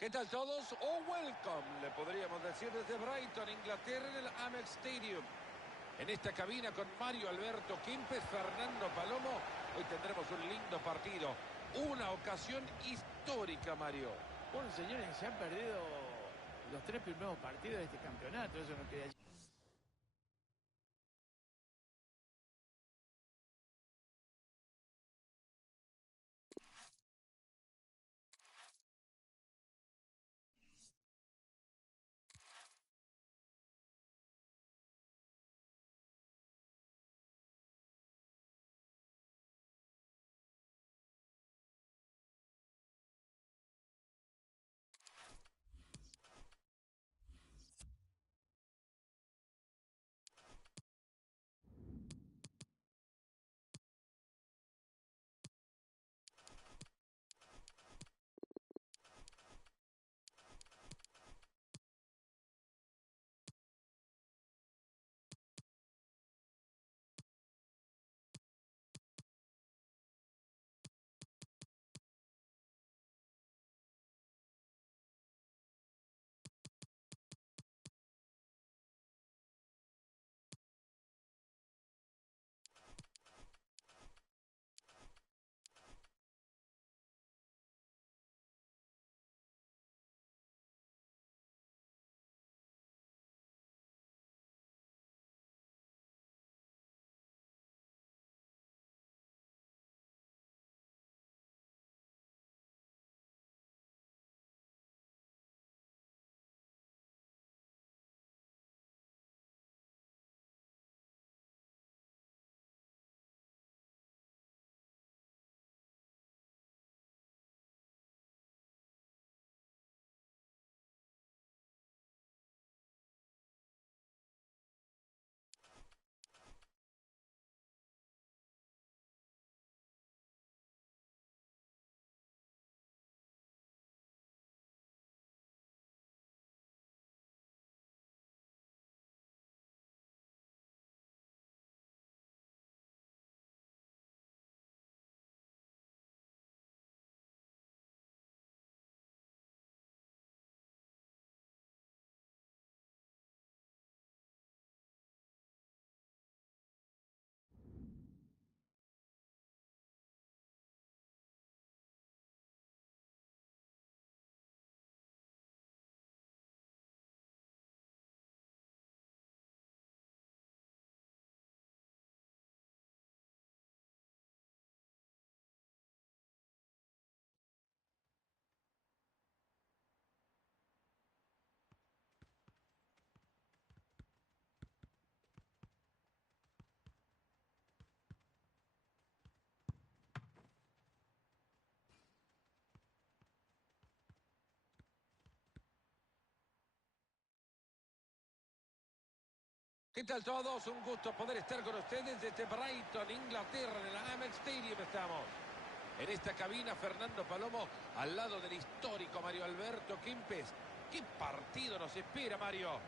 ¿Qué tal todos? O welcome, le podríamos decir desde Brighton, Inglaterra, en el Amex Stadium. En esta cabina con Mario Alberto Kempes, Fernando Palomo, hoy tendremos un lindo partido. Una ocasión histórica, Mario. Bueno, señores, se han perdido los 3 primeros partidos de este campeonato, eso no quería decir. ¿Qué tal todos? Un gusto poder estar con ustedes desde Brighton, Inglaterra, en el Amex Stadium estamos. En esta cabina, Fernando Palomo, al lado del histórico Mario Alberto Kempes. ¿Qué partido nos espera, Mario?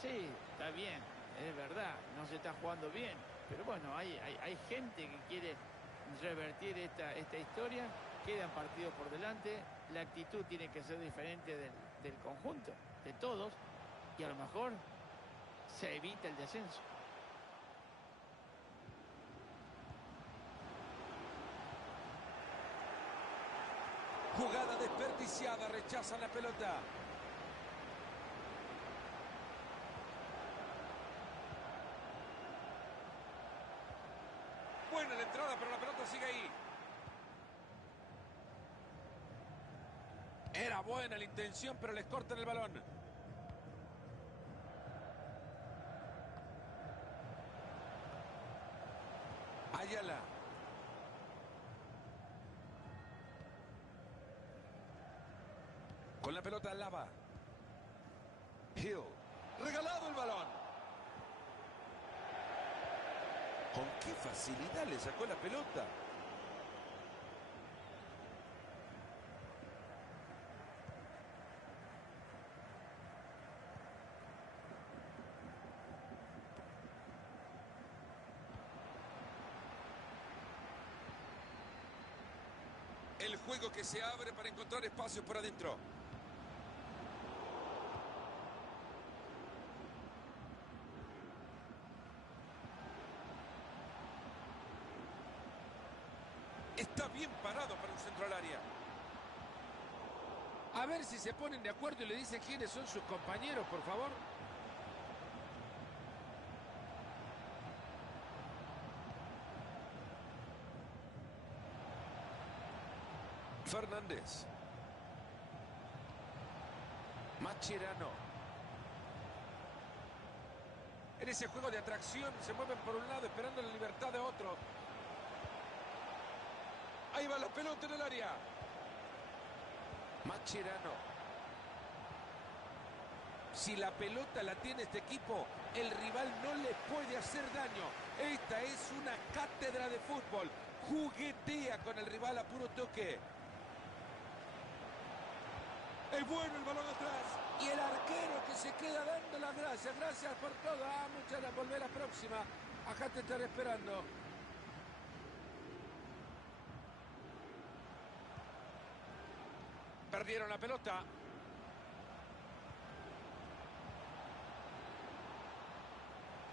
Sí, está bien, es verdad, no se está jugando bien. Pero bueno, hay gente que quiere revertir esta historia. Quedan partidos por delante. La actitud tiene que ser diferente del conjunto, de todos. Y a lo mejor se evita el descenso. Jugada desperdiciada, rechaza la pelota. Buena la entrada, pero la pelota sigue ahí. Era buena la intención, pero les cortan el balón. Ayala. Con la pelota Lava. Hill. Regalado el balón. Con qué facilidad le sacó la pelota. El juego que se abre para encontrar espacios por adentro. Está bien parado para un centro al área. A ver si se ponen de acuerdo y le dicen quiénes son sus compañeros, por favor. Fernández. Mascherano. En ese juego de atracción se mueven por un lado esperando la libertad de otro. Ahí va la pelota en el área. Mascherano. Si la pelota la tiene este equipo, el rival no le puede hacer daño. Esta es una cátedra de fútbol. Juguetea con el rival a puro toque. Es bueno el balón atrás. Y el arquero que se queda dando las gracias. Gracias por todo. Muchas gracias. Volver a la próxima. Acá te estaré esperando. Perdieron la pelota.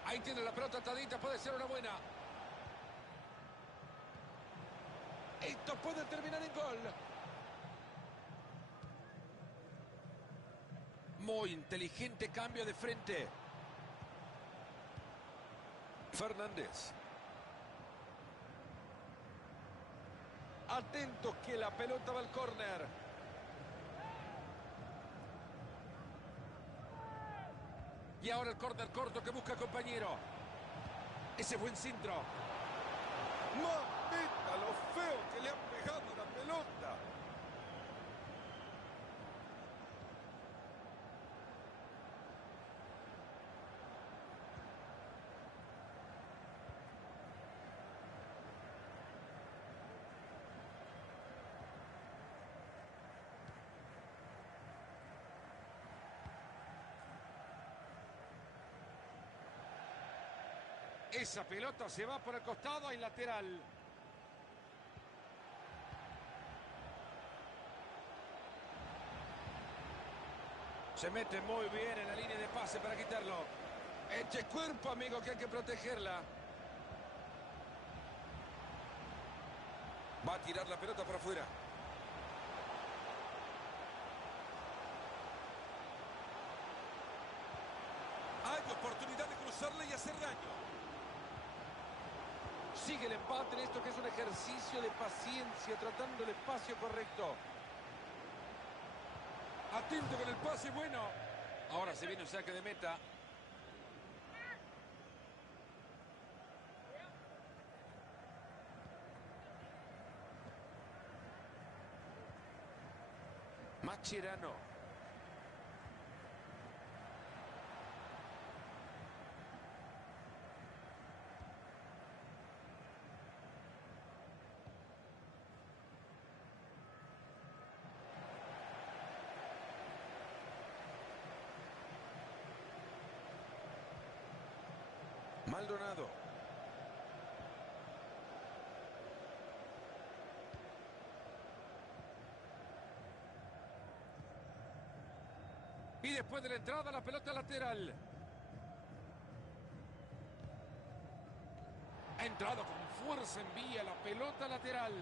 Ahí tiene la pelota atadita. Puede ser una buena. Esto puede terminar en gol. Muy inteligente cambio de frente. Fernández. Atentos que la pelota va al córner. Y ahora el córner corto que busca compañero. Ese buen centro. ¡Mamita, lo feo que le han pegado la pelota! Esa pelota se va por el costado y lateral. Se mete muy bien en la línea de pase para quitarlo. Eche cuerpo, amigo, que hay que protegerla. Va a tirar la pelota para afuera. Hay oportunidad de cruzarle y hacer daño. Sigue el empate en esto que es un ejercicio de paciencia, tratando el espacio correcto. Atento con el pase, bueno. Ahora se viene un saque de meta. Mascherano. Maldonado. Y después de la entrada, la pelota lateral. Ha entrado con fuerza en vía la pelota lateral.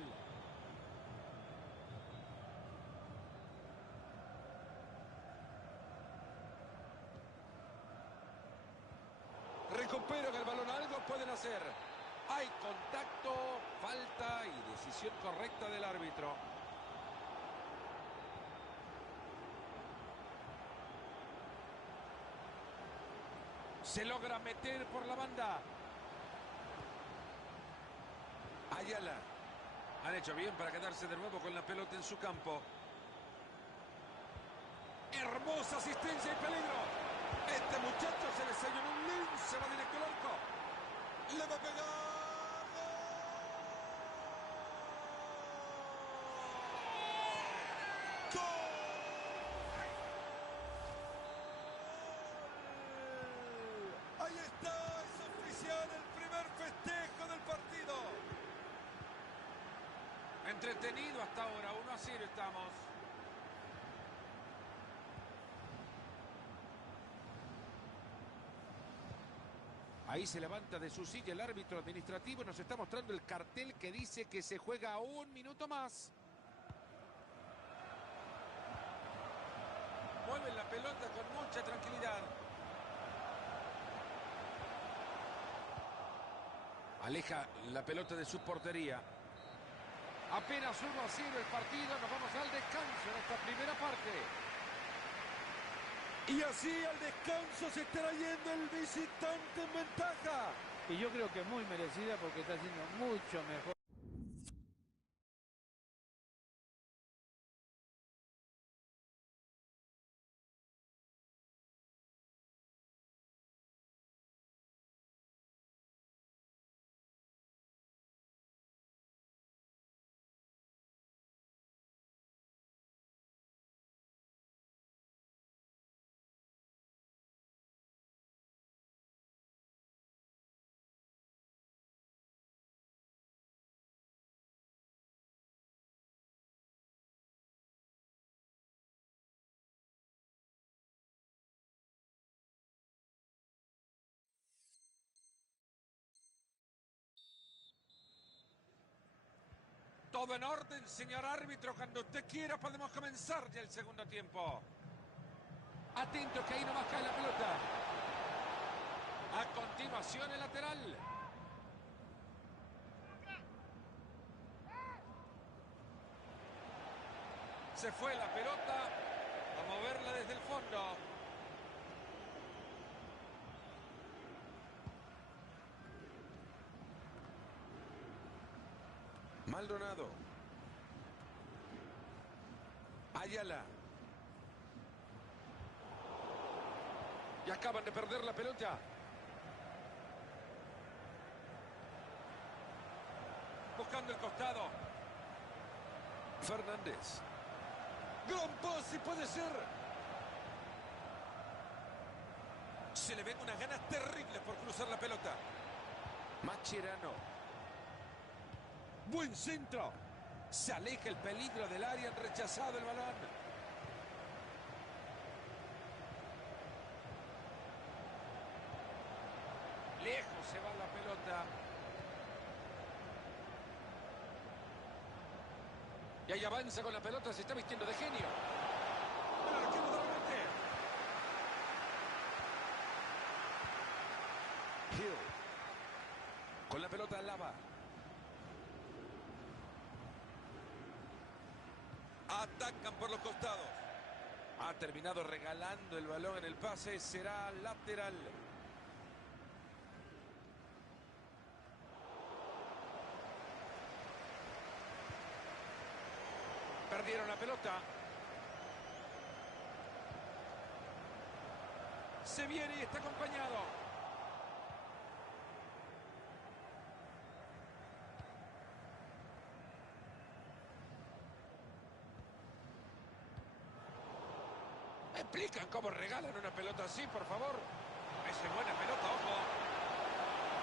Recuperan el balón, algo pueden hacer. Hay contacto, falta y decisión correcta del árbitro. Se logra meter por la banda. Ayala. Han hecho bien para quedarse de nuevo con la pelota en su campo. Hermosa asistencia y peligro. Este muchacho se le salió en un lince, va directo al arco. Le va a pegar. ¡Gol! Ahí está, es oficial el primer festejo del partido. Entretenido hasta ahora, 1-0 estamos. Ahí se levanta de su silla el árbitro administrativo y nos está mostrando el cartel que dice que se juega 1 minuto más. Mueven la pelota con mucha tranquilidad. Aleja la pelota de su portería. Apenas 1-0 el partido. Nos vamos al descanso en esta primera parte. Y así al descanso se estará yendo el visitante en ventaja. Y yo creo que muy merecida porque está haciendo mucho mejor. Todo en orden, señor árbitro. Cuando usted quiera podemos comenzar ya el segundo tiempo. Atento que ahí nomás cae la pelota. A continuación el lateral. Se fue la pelota. A moverla desde el fondo. Maldonado. Ayala. Y acaban de perder la pelota. Buscando el costado. Fernández. Gran pase, puede ser. Se le ven unas ganas terribles por cruzar la pelota. Mascherano. Buen centro. Se aleja el peligro del área. Han rechazado el balón. Lejos se va la pelota. Y ahí avanza con la pelota. Se está vistiendo de genio. Bueno, el arquero de remate. Hill. Con la pelota al Lava. Atacan por los costados. Ha terminado regalando el balón en el pase. Será lateral. Perdieron la pelota. Se viene y está acompañado. ¿Me explican cómo regalan una pelota así, por favor? Esa es buena pelota, ojo.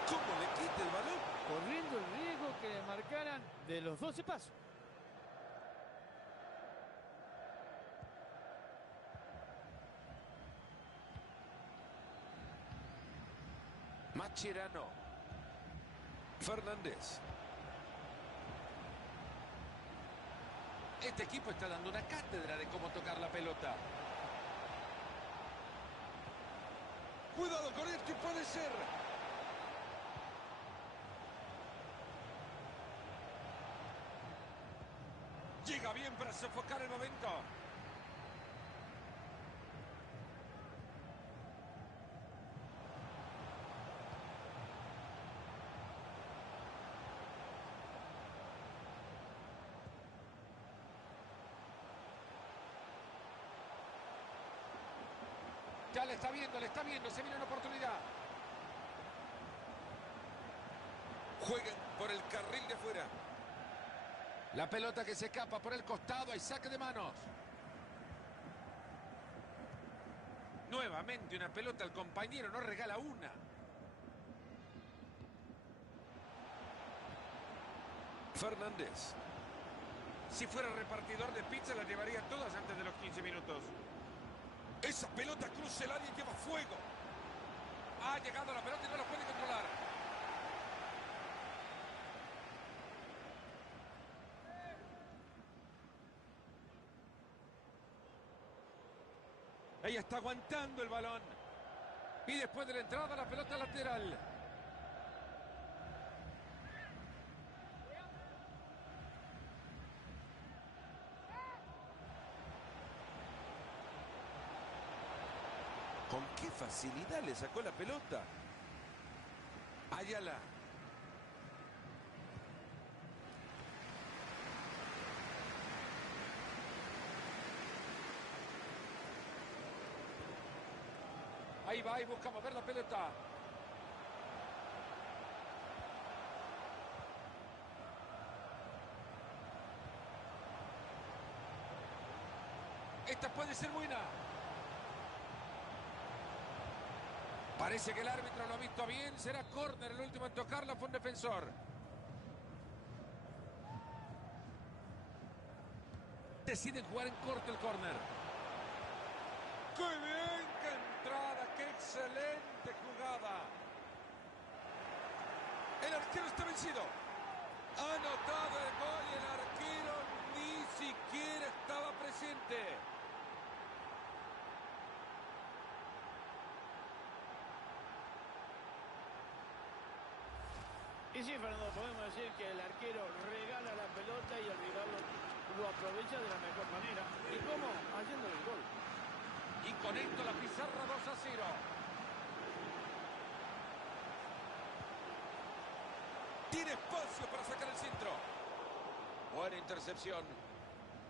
¿Cómo le quita el balón? Corriendo el riesgo que le marcaran de los 12 pasos. Mascherano. Fernández. Este equipo está dando una cátedra de cómo tocar la pelota. Cuidado con esto y puede ser. Llega bien para sofocar el momento. Ya le está viendo, se viene una oportunidad. Jueguen por el carril de afuera. La pelota que se escapa por el costado, hay saque de manos. Nuevamente una pelota al compañero, no regala una. Fernández. Si fuera repartidor de pizza las llevaría todas antes de los 15 minutos. Esa pelota cruza el área y lleva fuego. Ha llegado la pelota y no la puede controlar. Ahí está aguantando el balón. Y después de la entrada, la pelota lateral. Con qué facilidad le sacó la pelota. Ayala. Ahí va y busca mover la pelota. Esta puede ser buena. Parece que el árbitro lo ha visto bien. Será córner. El último en tocarla fue un defensor. Deciden jugar en corto el córner. ¡Qué bien! ¡Qué entrada! ¡Qué excelente jugada! El arquero está vencido. Ha anotado el gol y el arquero ni siquiera estaba presente. Y sí, Fernando, podemos decir que el arquero regala la pelota y el rival lo aprovecha de la mejor manera. ¿Y cómo? Haciendo el gol. Y con esto la pizarra 2-0. Tiene espacio para sacar el centro. Buena intercepción.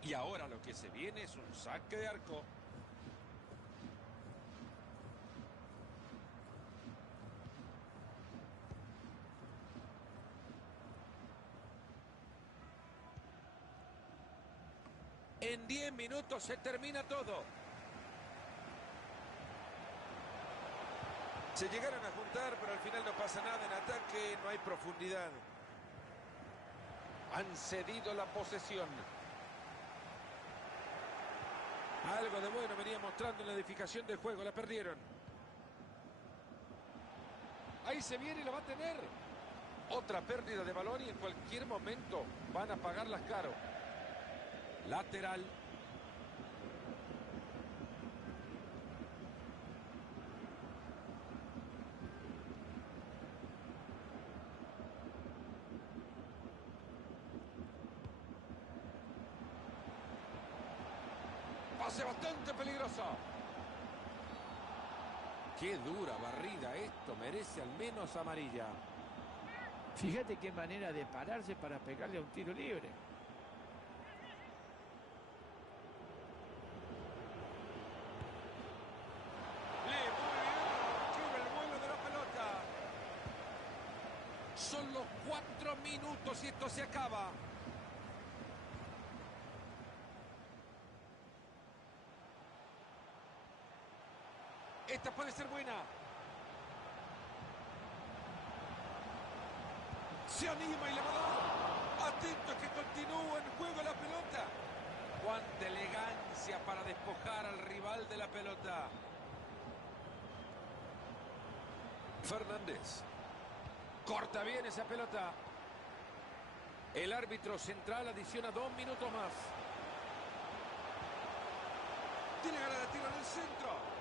Y ahora lo que se viene es un saque de arco. En 10 minutos se termina todo. Se llegaron a juntar, pero al final no pasa nada. En ataque no hay profundidad. Han cedido la posesión. Algo de bueno venía mostrando en la edificación del juego. La perdieron. Ahí se viene y la va a tener. Otra pérdida de balón y en cualquier momento van a pagarlas caro. Lateral. Pase bastante peligroso. Qué dura barrida esto. Merece al menos amarilla. Fíjate qué manera de pararse para pegarle a un tiro libre. Son los 4 minutos y esto se acaba. Esta puede ser buena. Se anima y le va a dar. Atento que continúa en juego la pelota. Cuánta elegancia para despojar al rival de la pelota. Fernández. Corta bien esa pelota. El árbitro central adiciona 2 minutos más. Tiene ganas de tirar en el centro.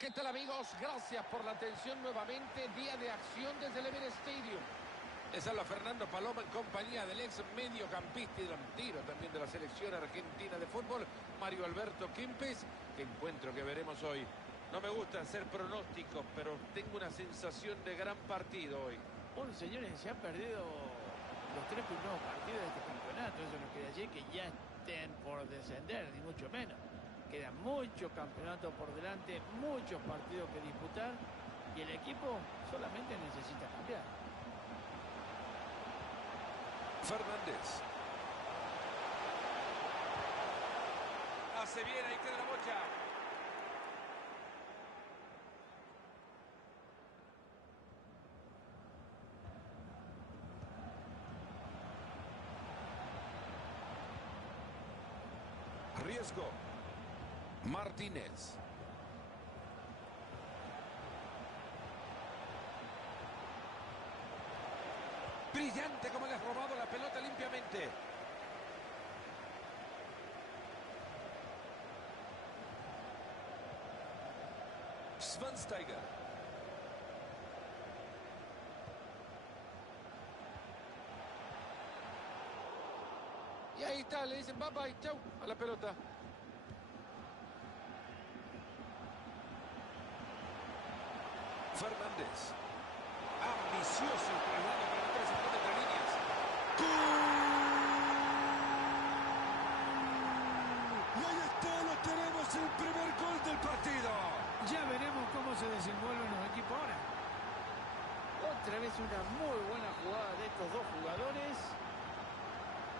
¿Qué tal, amigos? Gracias por la atención nuevamente. Día de acción desde el Emirates Stadium. Les habla Fernando Paloma en compañía del ex mediocampista y delantero también de la selección argentina de fútbol, Mario Alberto Kempes. Qué encuentro que veremos hoy. No me gusta hacer pronósticos, pero tengo una sensación de gran partido hoy. Bueno, señores, se han perdido los 3 primeros partidos de este campeonato. Eso no quiere decir que ya estén por descender, ni mucho menos. Queda mucho campeonato por delante, muchos partidos que disputar y el equipo solamente necesita cambiar. Fernández. Hace bien, ahí queda la bocha. Riesgo. Martínez. Brillante como le has robado la pelota limpiamente. Schweinsteiger. Y ahí está, le dicen bye bye, chau, a la pelota. Fernández. Ambicioso el traslado para meter ese balón entre líneas. Y ahí está, lo tenemos, el primer gol del partido. Ya veremos cómo se desenvuelven los equipos ahora. Otra vez una muy buena jugada de estos dos jugadores.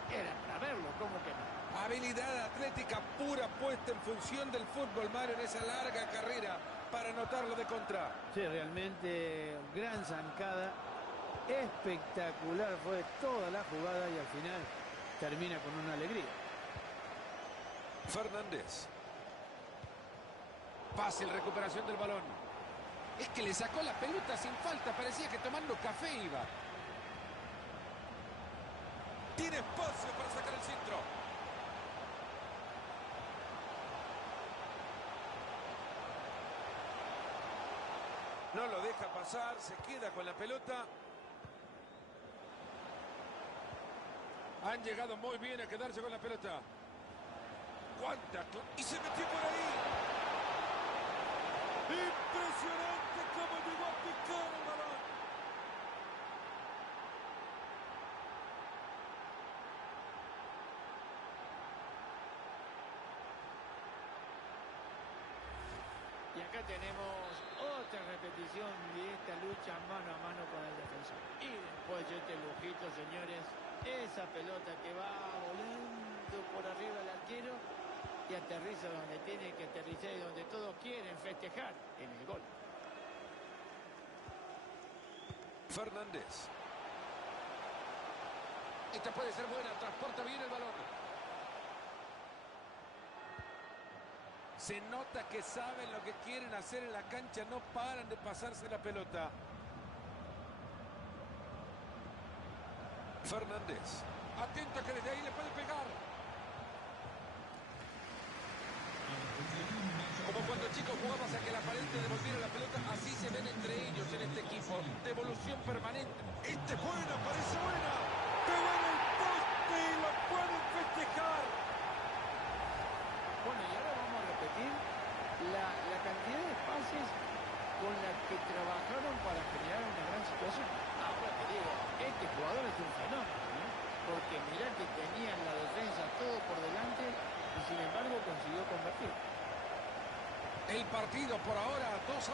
Era para verlo, ¿cómo que no? Habilidad atlética pura puesta en función del fútbol, Mario, en esa larga carrera para anotarlo de contra. Sí, realmente gran zancada. Espectacular fue toda la jugada y al final termina con una alegría. Fernández. Fácil recuperación del balón. Es que le sacó la pelota sin falta, parecía que tomando café iba. Tiene espacio para sacar el centro. No lo deja pasar, se queda con la pelota. Han llegado muy bien a quedarse con la pelota. ¡Cuánta! Y se metió por ahí. Impresionante cómo llegó a picar el balón. Y acá tenemos otra repetición de esta lucha mano a mano con el defensor. Y después este lujito, señores, esa pelota que va volando por arriba del arquero y aterriza donde tiene que aterrizar y donde todos quieren festejar, en el gol. Fernández. Esta puede ser buena, transporta bien el balón. Se nota que saben lo que quieren hacer en la cancha, no paran de pasarse la pelota. Fernández. Atento que desde ahí le puede pegar. Como cuando chicos jugabas a que la pared te devolviera la pelota, así se ven entre ellos en este equipo. Devolución permanente. Esta es buena, parece buena. Pegó en el poste y lo pueden festejar. Bueno, y ahora vamos a repetir la cantidad de pases con la que trabajaron para generar una gran situación. Ahora te digo, este jugador es un fenómeno, ¿no? Porque mirá que tenían la defensa todo por delante y sin embargo consiguió convertir. El partido por ahora 2-1.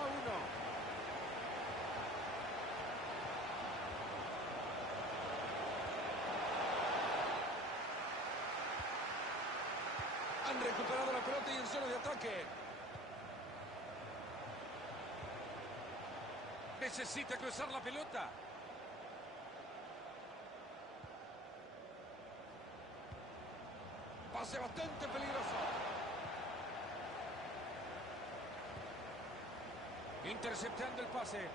Han recuperado la pelota y en zona de ataque. Necesita cruzar la pelota. Pase bastante peligroso. Interceptando el pase.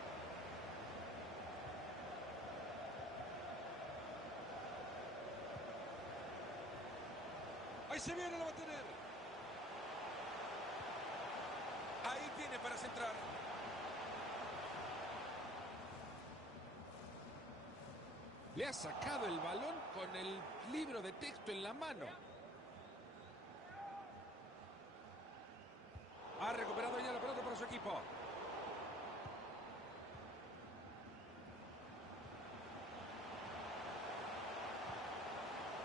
Ahí se viene, la va a tener. Ahí tiene para centrar. Le ha sacado el balón con el libro de texto en la mano. Ha recuperado ya la pelota para su equipo.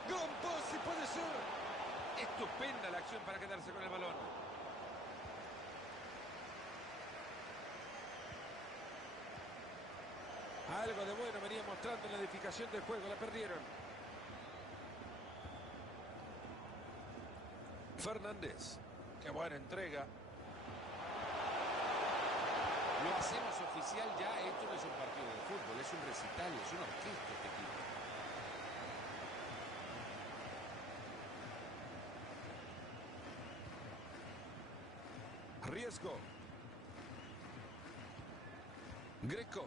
Gran pase puede ser. Estupenda la acción para quedarse con el balón. Algo de bueno venía mostrando en la edificación del juego. La perdieron. Fernández. Qué buena entrega. Lo hacemos oficial ya. Esto no es un partido de fútbol. Es un recital. Es una orquesta este equipo. Riesgo. Greco.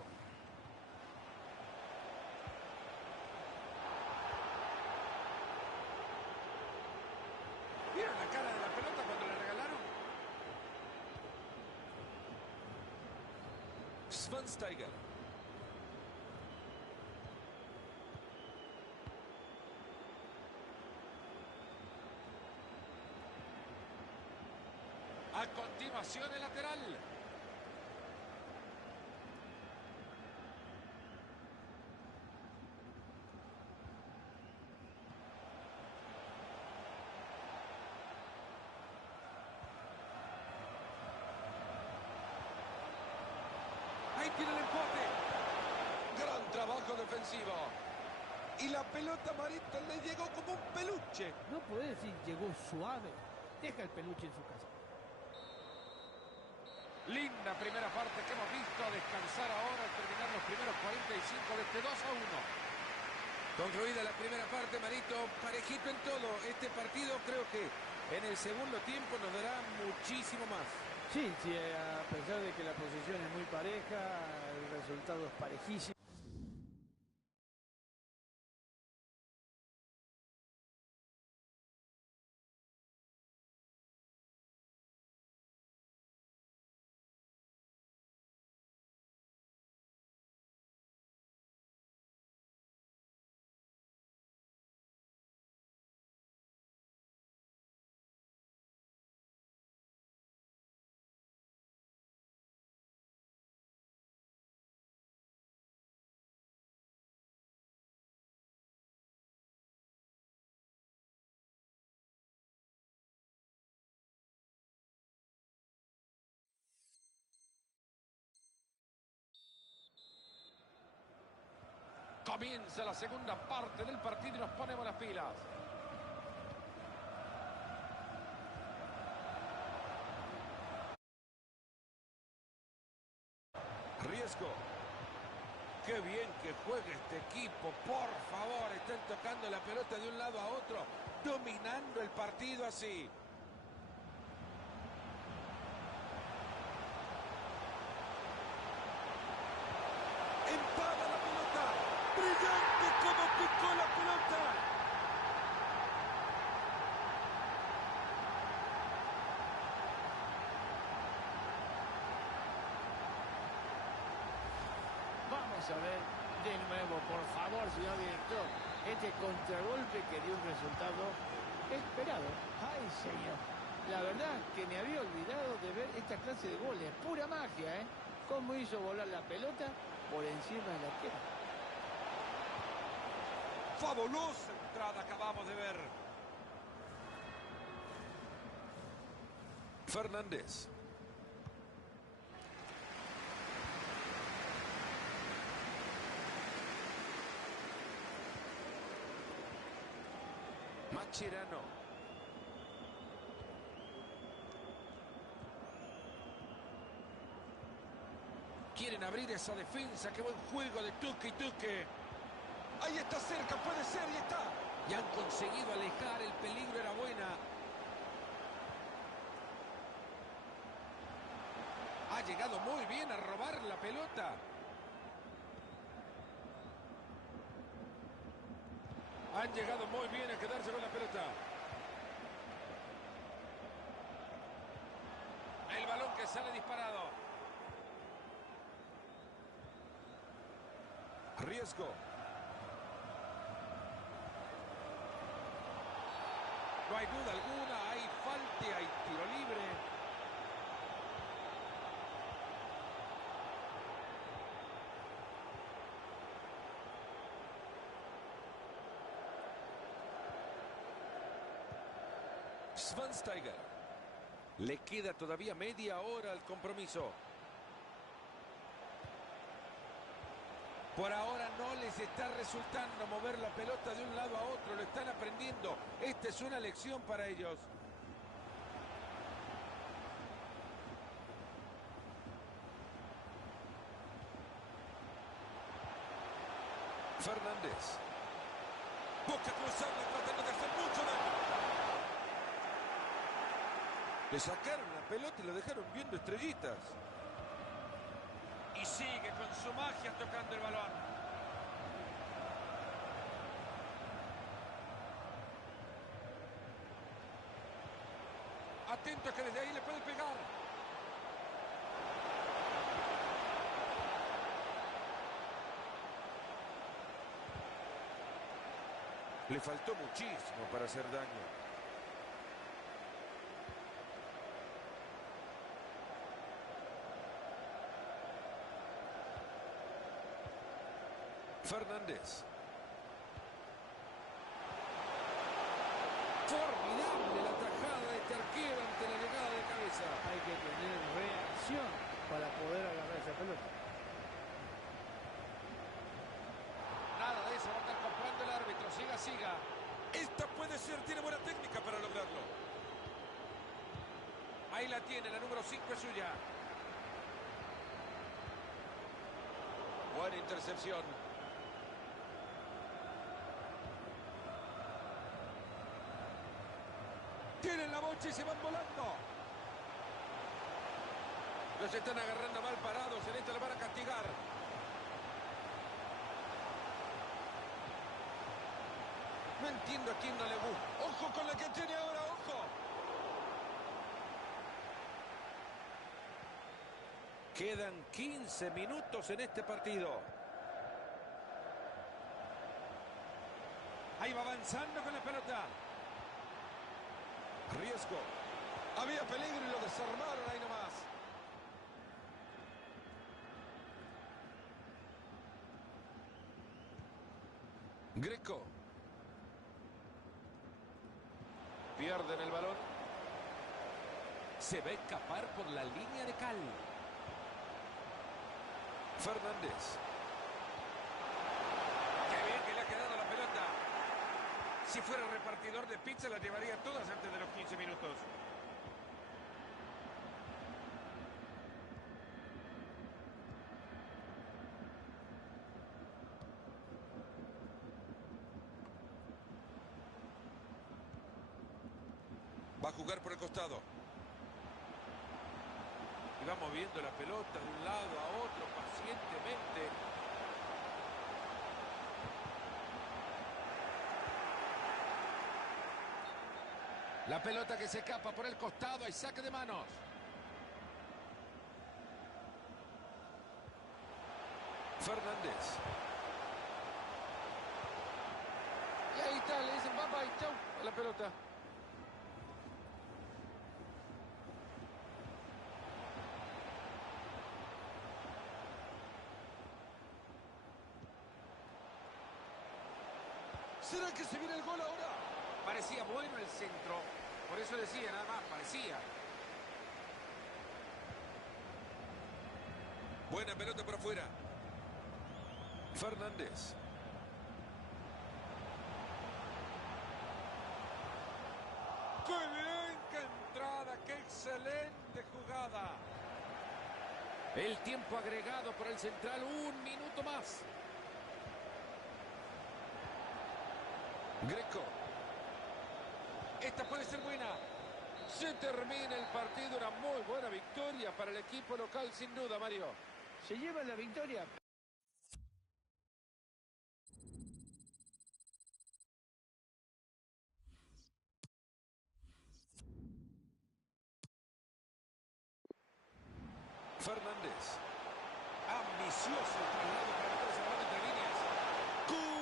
¿Vieron la cara de la pelota cuando le regalaron? Schweinsteiger. A continuación el lateral. Ahí tiene el empate. Gran trabajo defensivo. Y la pelota Marito le llegó como un peluche. No puede decir llegó suave. Deja el peluche en su casa. Linda primera parte que hemos visto. A descansar ahora al terminar los primeros 45 de este 2-1. Concluida la primera parte, Marito, parejito en todo. Este partido creo que en el segundo tiempo nos dará muchísimo más. Sí, a pesar de que la posición es muy pareja, el resultado es parejísimo. Comienza la segunda parte del partido y nos ponemos las pilas. Riesgo. Qué bien que juega este equipo. Por favor, están tocando la pelota de un lado a otro, dominando el partido así. Empala la pelota. Brillante como picó la pelota. Vamos a ver de nuevo, por favor, señor director, este contragolpe que dio un resultado esperado. Ay, señor. La verdad que me había olvidado de ver esta clase de goles. Pura magia, ¿eh? Cómo hizo volar la pelota por encima de la tierra. Fabulosa entrada acabamos de ver. Fernández. Mascherano. Quieren abrir esa defensa. Qué buen juego de Tuque. Ahí está cerca, puede ser, y está. Y han conseguido alejar. El peligro era buena. Ha llegado muy bien a robar la pelota. Han llegado muy bien a quedarse con la pelota. El balón que sale disparado. Riesgo. No hay duda alguna, hay falta, hay tiro libre. Schweinsteiger. Le queda todavía media hora al compromiso. Por ahora no les está resultando mover la pelota de un lado a otro. Lo están aprendiendo. Esta es una lección para ellos. Fernández. Busca cruzarla tratando de hacer mucho daño. Le sacaron la pelota y lo dejaron viendo estrellitas. Y sigue con su magia tocando el balón. Atento que desde ahí le puede pegar. Le faltó muchísimo para hacer daño. Fernández. Formidable la tajada de este arquero ante la llegada de cabeza. Hay que tener reacción para poder agarrar esa pelota. Nada de eso, va a estar comprando el árbitro. Siga, siga. Esta puede ser, tiene buena técnica para lograrlo. Ahí la tiene, la número 5 es suya. Buena intercepción. Tienen la bocha y se van volando. Los están agarrando mal parados. En esta lo van a castigar. No entiendo a quién no le gusta. ¡Ojo con la que tiene ahora! ¡Ojo! Quedan 15 minutos en este partido. Ahí va avanzando con la pelota. Riesgo. Había peligro y lo desarmaron ahí nomás. Greco. Pierden el balón. Se va a escapar por la línea de cal. Fernández. Qué bien que le ha quedado la pelota. Si fuera repartidor de pizza, las llevaría todas antes de los 15 minutos. Va a jugar por el costado. Y va moviendo la pelota de un lado a otro pacientemente. La pelota que se escapa por el costado. Hay saque de manos. Fernández. Y ahí está, le dicen bye bye, chau a la pelota. ¿Será que se viene el gol ahora? Parecía bueno el centro. Por eso decía, nada más, parecía. Buena pelota por afuera. Fernández. ¡Qué bien! ¡Qué entrada! ¡Qué excelente jugada! El tiempo agregado por el central. Un minuto más. Greco. Esta puede ser buena. Se termina el partido. Una muy buena victoria para el equipo local, sin duda, Mario. Se lleva la victoria. Fernández. Ambicioso el traslado para meter ese balón entre líneas. ¡Gol!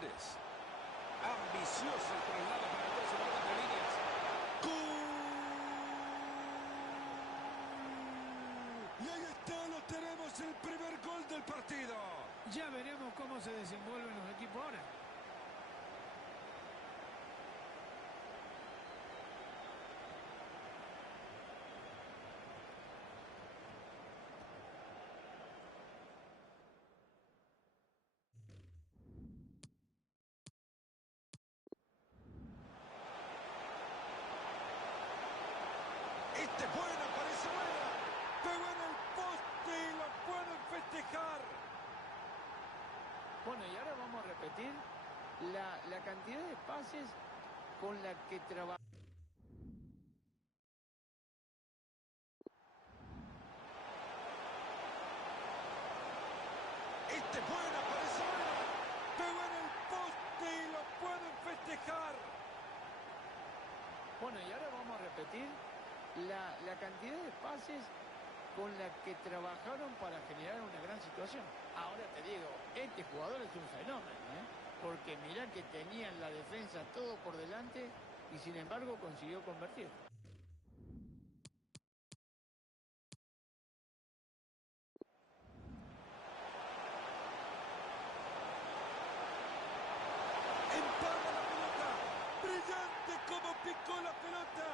Fernández. Ambicioso el traslado para meter ese balón entre líneas. ¡Gol! Y ahí está, lo tenemos, el primer gol del partido. Ya veremos cómo se desenvuelven los equipos ahora. Este es buena, parece buena. Pegó en el poste y lo pueden festejar. Bueno, y ahora vamos a repetir la cantidad de pases con la que trabaja. Este es buena, parece buena. Pegó en el poste y lo pueden festejar. Bueno, y ahora vamos a repetir la cantidad de pases con la que trabajaron para generar una gran situación. Ahora te digo, este jugador es un fenómeno, ¿eh? Porque mirá que tenían la defensa todo por delante y sin embargo consiguió convertir. Empalma la pelota. Brillante como picó la pelota.